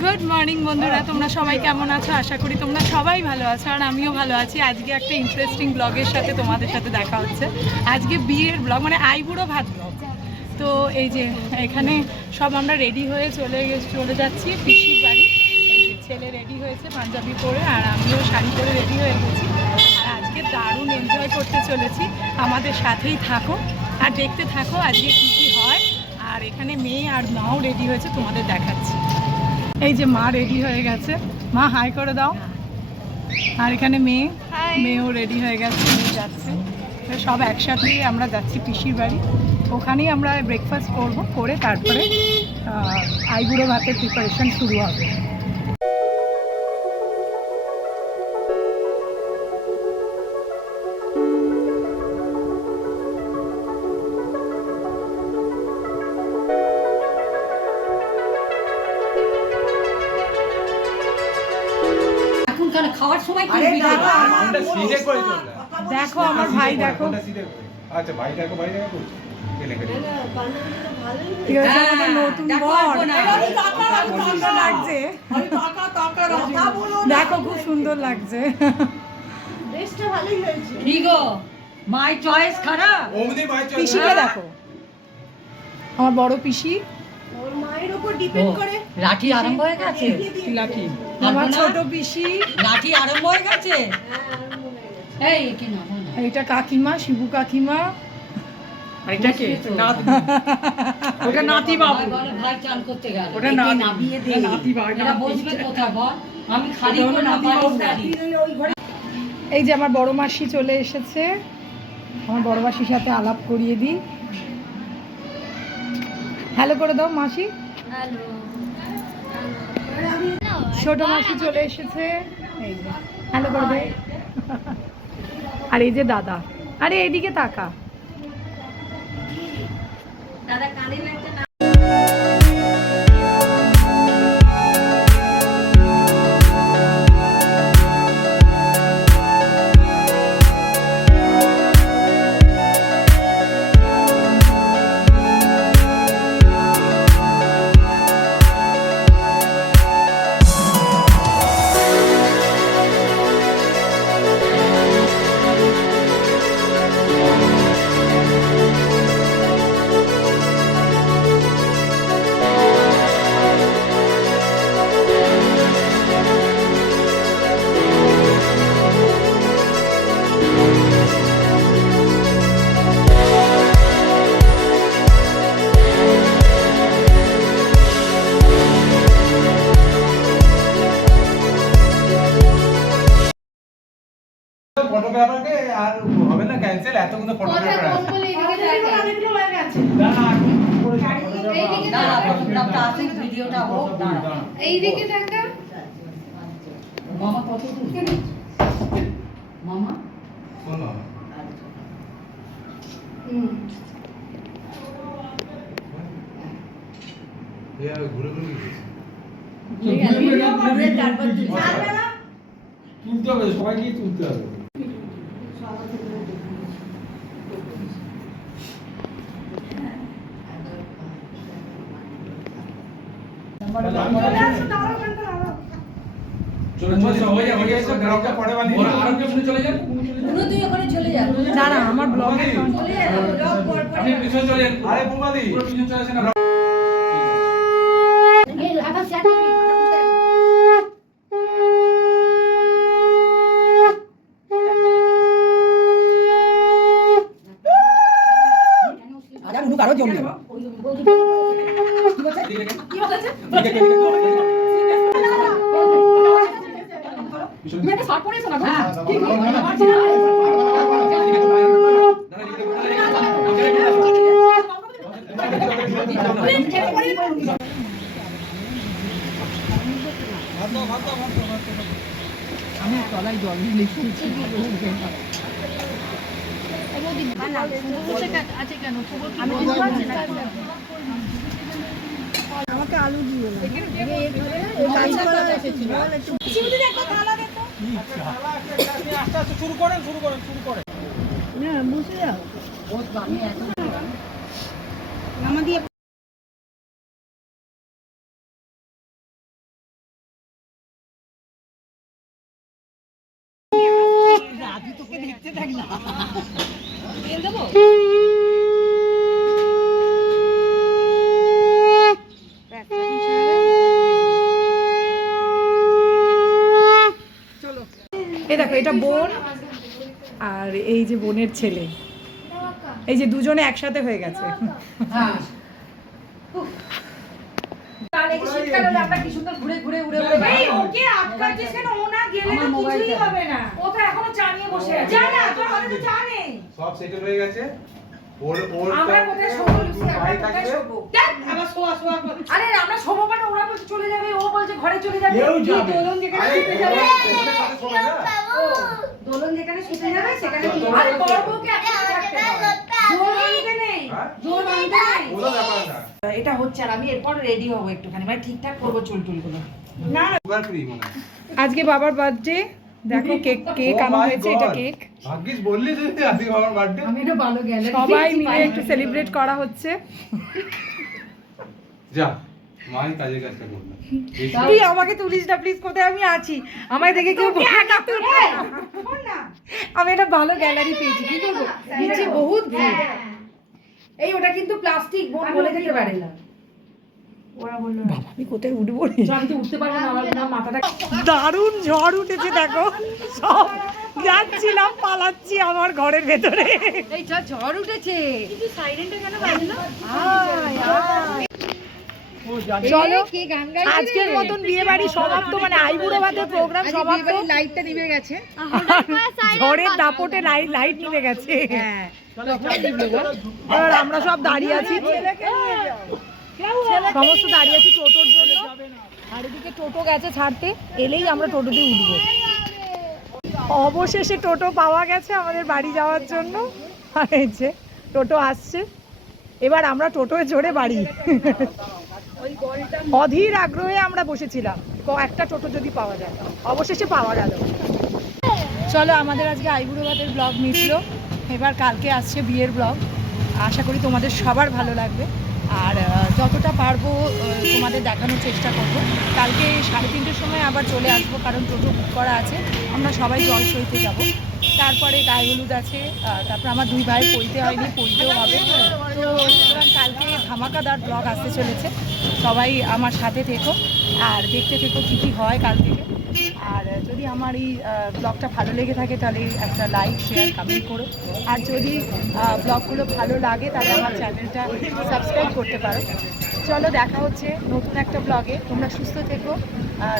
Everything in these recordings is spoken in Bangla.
গুড মর্নিং বন্ধুরা, তোমরা সবাই কেমন আছো? আশা করি তোমরা সবাই ভালো আছো, আর আমিও ভালো আছি। আজকে একটা ইন্টারেস্টিং ব্লগের সাথে তোমাদের সাথে দেখা হচ্ছে। আজকে বিয়ের ব্লগ, মানে আইবুড়ো ভাত ব্লগ। তো এই যে এখানে সব আমরা রেডি হয়ে চলে যাচ্ছি পিসির বাড়ি। এই যে ছেলে রেডি হয়েছে পাঞ্জাবি পরে, আর আমিও শাড়ি পরে রেডি হয়ে গেছি। আর আজকে দারুণ এনজয় করতে চলেছি। আমাদের সাথেই থাকো আর দেখতে থাকো আজকে কী কী হয়। আর এখানে মেয়ে আর মাও রেডি হয়েছে, তোমাদের দেখাচ্ছি। এই যে মা রেডি হয়ে গেছে, মা হাই করে দাও। আর এখানে মেয়েও রেডি হয়ে গেছে, মেয়ে যাচ্ছে। সব একসাথে আমরা যাচ্ছি পিসির বাড়ি। ওখানেই আমরা ব্রেকফাস্ট করব, করে তারপরে আইবুড়ো ভাতের প্রিপারেশন শুরু হবে। খাওয়ার সময় দেখো আমার ভাই, দেখো আচ্ছা ভাই দেখো নতুন বর লাগছে, দেখো খুব সুন্দর লাগছে। মাই চয়েস খারাপ। পিসিকে দেখো, আমার বড় পিসি। লাঠি আরম্ভ হয়ে গেছে। আমার ছোট পিসি। লাঠি আরম্ভ হয়ে গেছে। এই কি না, এটা কাকিমা, শিবু কাকিমা। এটা কে? ওটা নাতি বাবু। ভাই চান করতে গেল। ওটা নাবিয়ে দে। নাতি বাবু। এটা বসবে কোথায় বল? আমি খালি করে নাতি বাবু। এই যে আমার বড় মাসি চলে এসেছে, আমার বড় মাসির সাথে আলাপ করিয়ে দিই। হ্যালো করে দাও মাসি। ছোট মাসি চলে এসেছে, এই যে হ্যালো করে দে। আর এই যে দাদা, আরে এইদিকে তাকা। দাদা কানে লাগছে না। ফটোগ্রাফারকে আর হবে না ক্যান্সেল, এতগুলো ফটোগ্রাফার আছে। ফটোগ্রাফটা আছে, ভিডিওটা হোক। এইদিকে দেখা। মামা কত দূর? মামা শোনো ঘুরে তুলতে হবে, সবাইকে তুলতে হবে। দাঁড়া আমার ব্লগে কারো জন্য আমি তলায় জল ঢেলে শুনছি। আমাকে আলু দিও না। আস্তে আস্তে শুরু করেন। না বসে যাও। আমি এত আমাদের তোকে দেখতে থাক না। তেল দেবো? এই দেখো এটা বোন আর এই যে বোনের ছেলে, এই যে দুজনে একসাথে হয়ে গেছে। হ্যাঁ। তাহলে কি শীতকাল হলে আমরা কি সুন্দর ঘুরে ঘুরে উড়ে উড়ে এই বেড়াবো। ওকে আটকাচ্ছিস কেন? ও না গেলে তো আমার মোবাইলটা। কিছুই হবে না। ও তো এখনো চা নিয়ে বসে আছে। জানা তোর হাতে তো চা নেই। সব সেটেল হয়ে গেছে। ওর আমরা কোথায় শোবো লুসি, আমরা ভাই কোথায় থাকবে। শোবো? দেখ আবার শোয়া শোয়া করছে। আরে আমরা শোবো মানে ওরা বলছে চলে যাবে, ও বলছে ঘরে চলে যাবে। কেউ যাবে। দোলন যেখানে আরে শুতে যাবে, ওদের সাথে শোবে না। ও, দোলন যেখানে শুতে যাবে সেখানে আরে বড় বউকে একসাথে থাকতে হয়। জোর আনতে নেই, হ্যাঁ? জোর আনতে নেই। ওদের ব্যাপার না। এটা হচ্ছে আর আমি এরপর রেডি হবো একটুখানি, মানে ঠিকঠাক করবো চুল টুলগুলো। না সুগার ফ্রি মনে হয়। আজকে বাবার বার্থডে, দেখো কেক কেক Oh আনা my হয়েছে, এটা God! কেক। ভাগ্যিস বললি তুই আজকে আমার বার্থডে। আমি এটা ভালো গ্যালারি সবাই মিলে একটু সেলিব্রেট করা হচ্ছে। যা মাই কাজে কাজটা করলাম। তুই আমাকে তুলিস না প্লিজ, কোথায় আমি আছি, আমায় দেখে কেউ বলে না তুলবে। আমি একটা ভালো গ্যালারি পেয়েছি, কি করবো, নিচে বহুত ভিড়। এই ওটা কিন্তু প্লাস্টিক, বোন বলে দিতে পারে না। ওরা বললো না। আমি কোথায় উঠবো রে? আমি তো উঠতে পারবো না, আমার না মাথাটা। দারুণ ঝড় উঠেছে দেখো, সব যাচ্ছিলাম পালাচ্ছি আমার ঘরের ভেতরে। এই ঝড় উঠেছে। কিন্তু সাইরেনটা কেন বাজলো? ও জানি। চলো কে গান গাইছে? আজকের মতন বিয়ে বাড়ি সমাপ্ত, মানে আইবুড়ো ভাতের প্রোগ্রাম সমাপ্ত। লাইটটা নিভে গেছে। ঝড়ের দাপটে লাইট লাইট নিভে গেছে। হ্যাঁ। আর আমরা সব দাঁড়িয়ে আছি, সমস্ত দাঁড়িয়ে আছি টোটোর জন্য। আর এদিকে টোটো গেছে ছাড়তে, এলেই আমরা টোটোতে উঠবো। অবশেষে টোটো পাওয়া গেছে আমাদের বাড়ি যাওয়ার জন্য। আর এই যে টোটো আসছে, এবার আমরা টোটোয় চড়ে বাড়ি। অধীর আগ্রহে আমরা বসেছিলাম একটা টোটো যদি পাওয়া যায়, অবশেষে পাওয়া গেল। চলো আমাদের আজকে আইবুড়ো ভাতের ব্লগ মিটল, এবার কালকে আসছে বিয়ের ব্লগ। আশা করি তোমাদের সবার ভালো লাগবে, আর যতটা পারবো তোমাদের দেখানোর চেষ্টা করবো। কালকে 3:30টার সময় আবার চলে আসবো, কারণ টোটো বুক করা আছে, আমরা সবাই জল সইতে যাবো। তারপরে গায়ে হলুদ আছে, তারপর আমার 2 ভাই পইতে হয়নি, পইতেও হবে। তো সুতরাং কালকে ধামাকাদার ব্লগ আসতে চলেছে, সবাই আমার সাথে থেকো আর দেখতে থেকো কী কী হয় কাল থেকে। আর যদি আমার এই ব্লগটা ভালো লেগে থাকে তাহলে একটা লাইক শেয়ার কমেন্ট করো, আর যদি ব্লগগুলো ভালো লাগে তাহলে আমার চ্যানেলটা সাবস্ক্রাইব করতে পারো। চলো দেখা হচ্ছে নতুন একটা ব্লগে, তোমরা সুস্থ থেকো,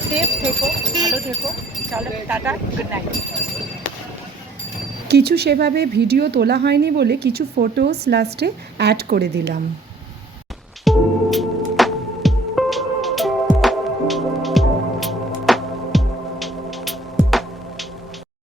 সেফ থেকো, ভালো থেকো। চলো টাটা, গুড নাইট। কিছু সেভাবে ভিডিও তোলা হয়নি বলে কিছু ফটোস লাস্টে অ্যাড করে দিলাম।